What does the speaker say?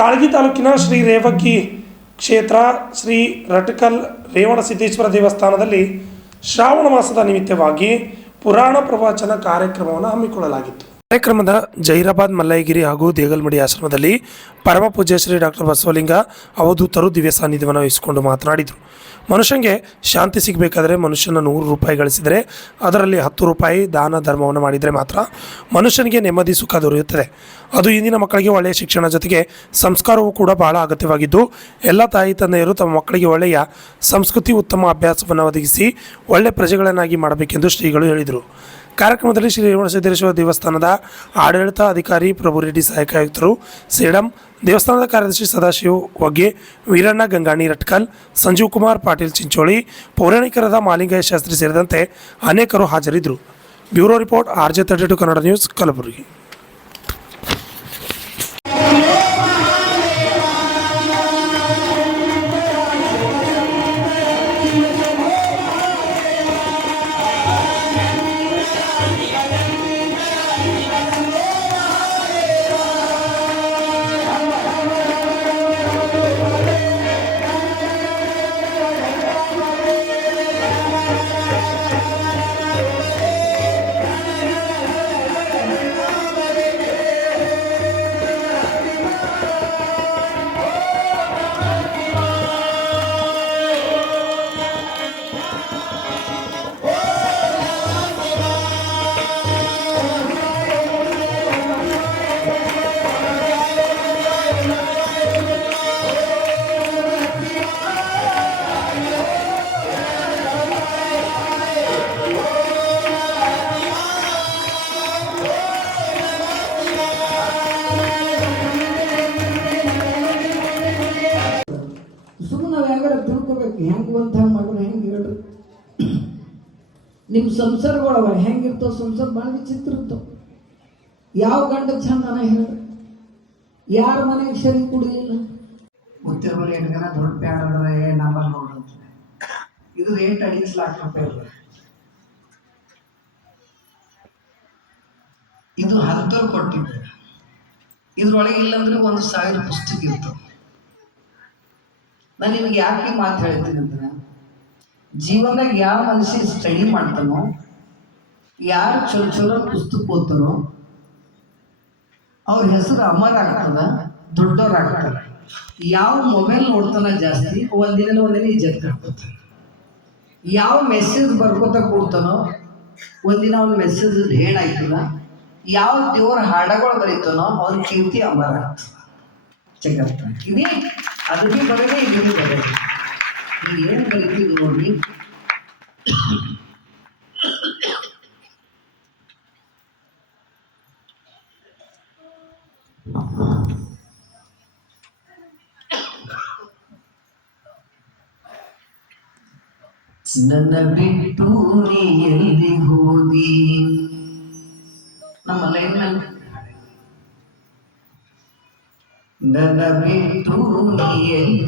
ಕಾಳಗಿ ತಾಲೂಕಿನ ಶ್ರೀ ರೇವಕ್ಕಿ ಕ್ಷೇತ್ರ ಶ್ರೀ ರಟಕಲ್ ರೇವಣಸಿದ್ದೇಶ್ವರ ದೇವಸ್ಥಾನದಲ್ಲಿ ಶ್ರಾವಣ ಮಾಸದ ನಿಮಿತ್ತವಾಗಿ ಪುರಾಣ ಪ್ರವಚನ ಕಾರ್ಯಕ್ರಮವನ್ನು ಹಮ್ಮಿಕೊಳ್ಳಲಾಗಿತ್ತು. ಕಾರ್ಯಕ್ರಮದ ಜೈರಾಬಾದ್ ಮಲ್ಲಯ್ಯಗಿರಿ ಹಾಗೂ ದೇಗಲ್ಮಡಿ ಆಶ್ರಮದಲ್ಲಿ ಪರಮ ಪೂಜ್ಯ ಶ್ರೀ ಡಾಕ್ಟರ್ ಬಸವಲಿಂಗ ಅವಧೂತರು ದಿವ್ಯ ಸಾನ್ನಿಧ್ಯವನ್ನು ವಹಿಸಿಕೊಂಡು ಮಾತನಾಡಿದರು. ಮನುಷ್ಯನಿಗೆ ಶಾಂತಿ ಸಿಗಬೇಕಾದರೆ ಮನುಷ್ಯನ 100 ರೂಪಾಯಿ ಗಳಿಸಿದರೆ ಅದರಲ್ಲಿ 10 ರೂಪಾಯಿ ದಾನ ಧರ್ಮವನ್ನು ಮಾಡಿದರೆ ಮಾತ್ರ ಮನುಷ್ಯನಿಗೆ ನೆಮ್ಮದಿ ಸುಖ ದೊರೆಯುತ್ತದೆ. ಅದು ಇಂದಿನ ಮಕ್ಕಳಿಗೆ ಒಳ್ಳೆಯ ಶಿಕ್ಷಣ ಜೊತೆಗೆ ಸಂಸ್ಕಾರವೂ ಕೂಡ ಬಹಳ ಅಗತ್ಯವಾಗಿದ್ದು, ಎಲ್ಲ ತಾಯಿ ತಂದೆಯರು ತಮ್ಮ ಮಕ್ಕಳಿಗೆ ಒಳ್ಳೆಯ ಸಂಸ್ಕೃತಿ ಉತ್ತಮ ಅಭ್ಯಾಸವನ್ನು ಒದಗಿಸಿ ಒಳ್ಳೆಯ ಪ್ರಜೆಗಳನ್ನಾಗಿ ಮಾಡಬೇಕೆಂದು ಶ್ರೀಗಳು ಹೇಳಿದರು. ಕಾರ್ಯಕ್ರಮದಲ್ಲಿ ಶ್ರೀ ರೇವಣಸಿದ್ದೇಶ್ವರ ದೇವಸ್ಥಾನದ ಆಡಳಿತ ಅಧಿಕಾರಿ ಪ್ರಭು ರೆಡ್ಡಿ, ಸಹಾಯಕ ಆಯುಕ್ತರು ಸೇಡಂ, ದೇವಸ್ಥಾನದ ಕಾರ್ಯದರ್ಶಿ ಸದಾಶಿವ ವಗ್ಗೆ, ವೀರಣ್ಣ ಗಂಗಾಣಿ ರಟ್ಕಲ್, ಸಂಜೀವ್ ಕುಮಾರ್ ಪಾಟೀಲ್ ಚಿಂಚೋಳಿ, ಪೌರಾಣಿಕರಾದ ಮಾಲಿಂಗಯ್ಯ ಶಾಸ್ತ್ರಿ ಸೇರಿದಂತೆ ಅನೇಕರು ಹಾಜರಿದ್ದರು. Bureau report RJ32 Kannada news, Kalaburagi. ಹೆಂಗುವಂತ ಮಗನ ಹೆಂಗೆ ಹೇಳ್ರಿ, ನಿಮ್ಮ ಸಂಸಾರಗಳವ ಹೆಂಗಿರ್ತಾವ? ಸಂಸಾರ ಭಾಳ ವಿಚಿತ್ರ ಇರ್ತಾವ. ಯಾವ ಗಂಡ ಚಂದನ ಹೇಳ್ರಿ? ಯಾರ ಮನೆಗೆ ಸರಿ ಕುಡಿಲಿಲ್ಲ? ಮುತ್ತಿರಬಲ್ಲಿ ಎಡ್ಗನ ದೊಡ್ಡ ಪ್ಯಾಡದ್ರೆ ನಂಬರ್ ನೋಡ್ರಿ, ಇದು ರೇಟ್ 2.5 ಲಕ್ಷ ರೂಪಾಯಿ ಇರ್ರಿ. ಇದು ಹಲ್ದವ್ರು ಕೊಟ್ಟಿದ್ದೆ. ಇದ್ರೊಳಗೆ ಇಲ್ಲಂದ್ರೆ 1,000 ಪುಸ್ತಕ ಇರ್ತವೆ. ನಾನು ನಿಮಗೆ ಯಾಕೆ ಮಾತು ಹೇಳ್ತೀನಿ ಅಂದ್ರೆ, ಜೀವನದಾಗ ಯಾವ ಮನುಷ್ಯ ಸ್ಟಡಿ ಮಾಡ್ತಾನೋ, ಯಾರು ಚಲೋ ಪುಸ್ತಕ ಓದ್ತಾನೋ ಅವ್ರ ಹೆಸರು ಅಮರ ಆಗ್ತದ, ದೊಡ್ಡವ್ರು ಆಗ್ತಾರೆ. ಯಾವ ಮೊಬೈಲ್ ನೋಡ್ತಾನ ಜಾಸ್ತಿ ಒಂದಿನ ಇಜ್ಜತ್ ಆಗ್ತದೆ. ಯಾವ ಮೆಸೇಜ್ ಬರ್ಕೋತ ಕೊಡ್ತಾನೋ ಒಂದಿನ ಅವ್ನ ಮೆಸೇಜ್ ಹೇಳಾಯ್ತದ. ಯಾವ ದೇವ್ರ ಹಾಡಗಳು ಬರೀತಾನೋ ಅವ್ರ ಕೀರ್ತಿ ಅಮರ ಆಗ್ತದ. ಜಗತ್ತ ಇದೇ ಅದಕ್ಕೆ ಬರೋದೇ, ಇದಕ್ಕೆ ಬರೋದು. ನೀವು ಏನು ಬರೀತೀವಿ ನೋಡ್ರಿ. ನನ್ನ ಬಿಟ್ಟು ನೀ ಎಲ್ಲಿ ಹೋದಿ? ನಮ್ಮ ಲೈನ್ ಮೇಲೆ ನನ್ನ ಬಿಟ್ಟು ನೀ ಎಲ್ಲಿ